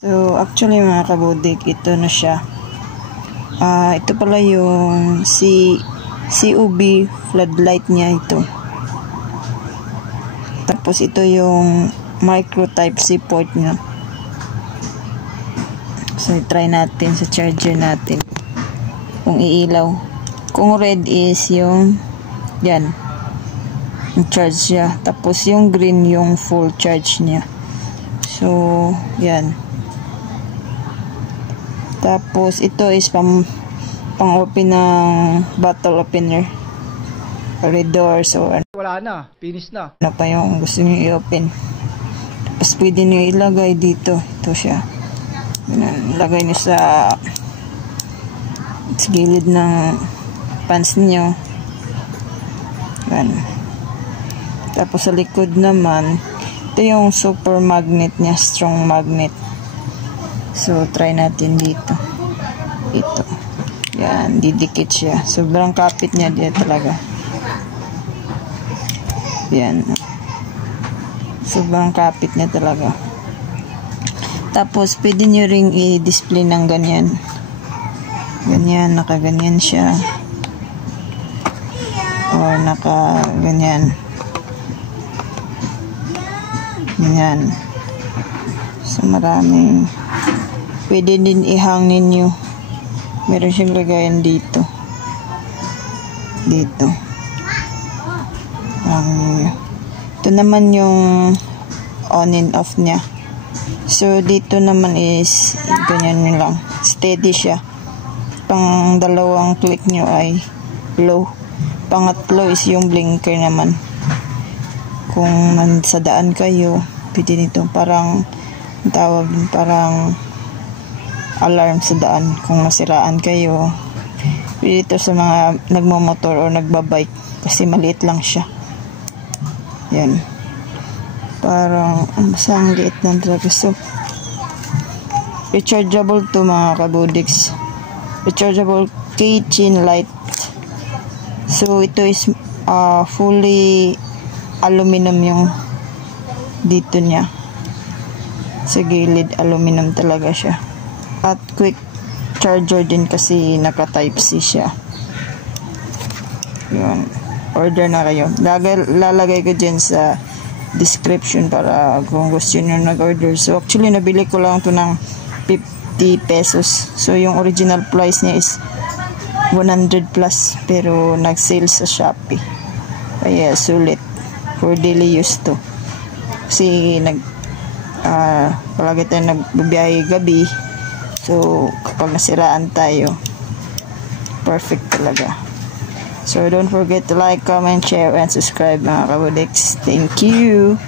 So, actually mga kabudik, ito na siya. Ito pala yung COB floodlight niya ito. Tapos ito yung micro type C port niya. So, try natin sa charger natin. Kung iilaw. Kung red is yung yan. Yung charge siya. Tapos yung green yung full charge niya. So, yan. Tapos, ito is pang-open ng bottle opener. Red door, so wala na, finish na. Ano pa yung gusto nyo i-open. Tapos, pwede nyo ilagay dito. Ito siya. Ilagay nyo sa gilid ng pants nyo. Yan. Tapos, sa likod naman, ito yung super magnet niya, strong magnet. So, try natin dito. Ito. Yan, didikit siya. Sobrang kapit niya dito talaga. Yan. Sobrang kapit niya talaga. Tapos, pwede nyo ring i-display ng ganyan. Ganyan, nakaganyan siya. Or nakaganyan. Ganyan. So, maraming pwede din ihang ninyo. Meron siyang lagayan dito. Dito. Ito naman yung on and off niya. So, dito naman is ganyan nyo lang. Steady siya. Pang dalawang click nyo ay low. Pangatlo is yung blinker naman. Kung sa daan kayo, pwede nito parang tawag din parang alarm sa daan kung nasiraan kayo. Dito sa mga nagmamotor o nagbabike kasi maliit lang siya. Yan. Parang masang liit lang talaga. So, rechargeable to mga kabudiks. Rechargeable keychain light. So, ito is fully aluminum yung dito niya. Sa gilid, aluminum talaga siya. At quick charger din kasi naka type C siya. Yun. Order na kayo. Lalagay ko dyan sa description para kung gusto nyo nag-order. So actually nabili ko lang to ng 50 pesos. So yung original price niya is 100 plus. Pero nag-sale sa Shopee. Kaya sulit. For daily use to. Kasi palagi tayo nagbibiyahe gabi. So, kapag nasiraan tayo, perfect talaga. So, don't forget to like, comment, share, and subscribe mga kabudiks. Thank you!